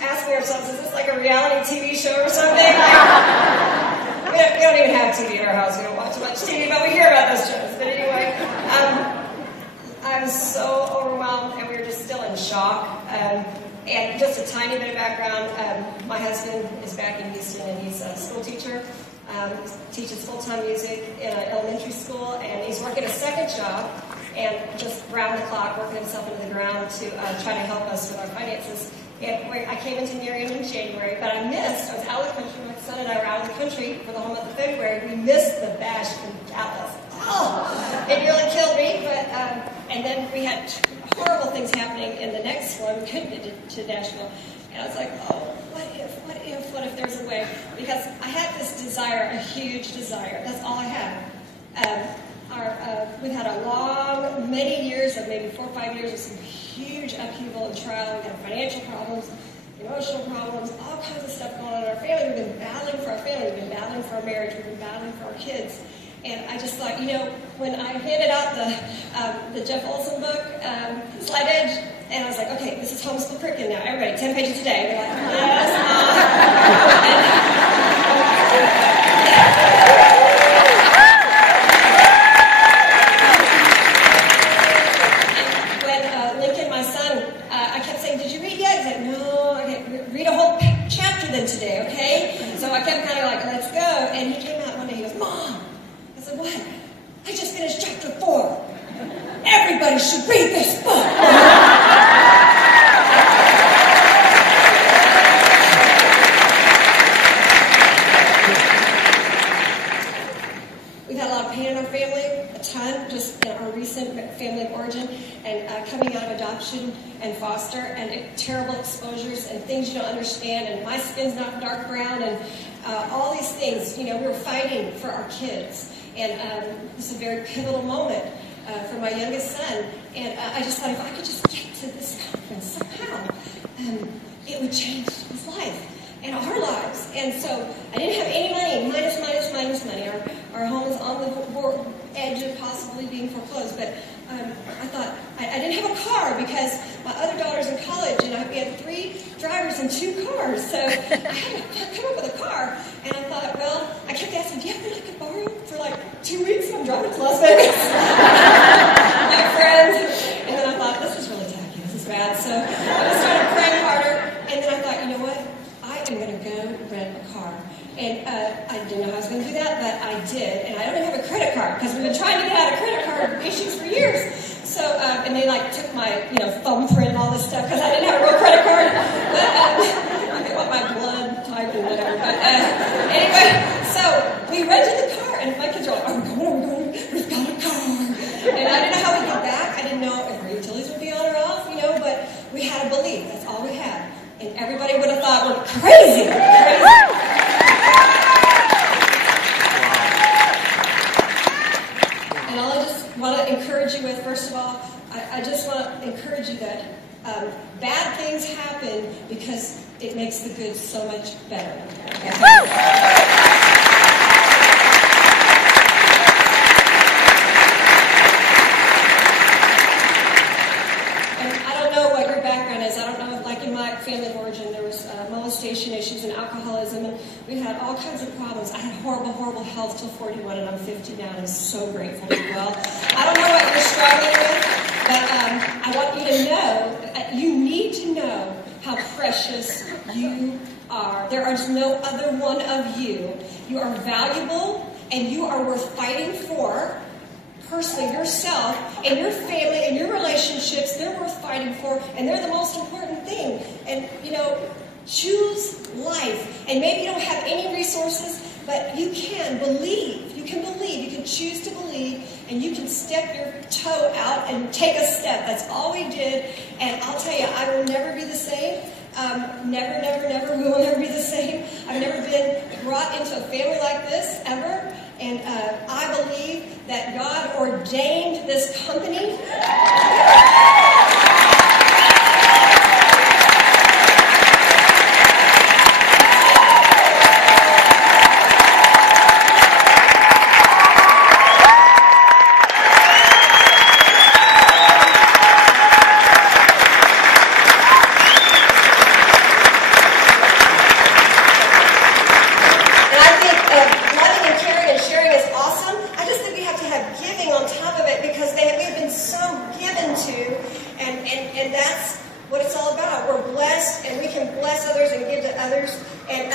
asking ourselves, is this like a reality TV show or something? We don't even have TV in our house. We don't watch much TV, but we hear about those shows. But anyway, I'm so overwhelmed, and we're just still in shock. And just a tiny bit of background, my husband is back in Houston, and he's a school teacher. Teaches full-time music in an elementary school, and he's working a second job, and just round the clock working himself into the ground to try to help us with our finances. And I came into Nerium in January, but I was out of the country. My son and I were out of the country for the whole month of February. We missed the bash in Dallas. Oh, it really killed me. But and then we had horrible things happening in the next one. We couldn't get to Nashville, and I was like, oh, what if there's a way? Because I had this desire, a huge desire. That's all I had. We've had many years of maybe 4 or 5 years of some huge upheaval and trial. We had financial problems, emotional problems, all kinds of stuff going on in our family. We've been battling for our family. We've been battling for our marriage. We've been battling for our kids. And I just thought, when I handed out the Jeff Olson book, Slide Edge, and I was like, okay, this is homeschool curriculum now. Everybody, 10 pages a day. They're like, yes, when Lincoln, my son, I kept saying, did you read yet? He's like, no, I can't read a whole chapter then today, okay? So I kept kind of like, let's go. And he came out one day, he goes, Mom. I said, what? I just finished chapter 4. Everybody should read this book. We've had a lot of pain in our family, a ton, just in our recent family of origin, and coming out of adoption and foster, and terrible exposures and things you don't understand, and my skin's not dark brown, and all these things. We were fighting for our kids, and this is a very pivotal moment for my youngest son, and I just thought if I could just get to this conference somehow, it would change his life and our lives. And so I didn't have any money, minus money. Our home is on the edge of possibly being foreclosed, but I thought I didn't have a car because my other daughter's in college, and we had 3 drivers and 2 cars, so I had to come up with a car. And I thought, well, I kept asking, do you have one I could borrow for like 2 weeks? I'm driving to Las Vegas. My friends. And then I thought, this is really tacky. This is bad. So I started praying harder. And then I thought, you know what? I am going to go rent a car. And I didn't know how I was going to do that, but I did. And I don't even have a credit card because we've been trying to get out of credit card issues for years. So, and they took my, thumbprint and all this stuff because I didn't have a real credit card. But they want my blood type and whatever. But anyway, so we rented the car, and my kids were like, "Are we going? We've got a car." And I didn't know how we'd get back. I didn't know if our utilities would be on or off, but we had to believe. That's all we had. And everybody would have thought we're crazy. And all I just want to encourage you with, first of all, I just want to encourage you that bad things happen because it makes the good so much better. Family of origin, there was molestation issues and alcoholism, and we had all kinds of problems. I had horrible health till 41, and I'm 50 now, and I'm so grateful as well. I don't know what you're struggling with, but I want you to know, you need to know how precious you are. There is no other one of you. You are valuable, and you are worth fighting for. Personally, yourself and your family and your relationships, they're worth fighting for, and they're the most important thing. And, choose life. And maybe you don't have any resources, but you can believe. You can believe. You can choose to believe, and you can step your toe out and take a step. That's all we did. And I'll tell you, I will never be the same. Never. We will never be the same. I've never been brought into a family like this, ever. And I believe that God ordained this company. it because we've been so given to, and that's what it's all about. We're blessed, and we can bless others and give to others. And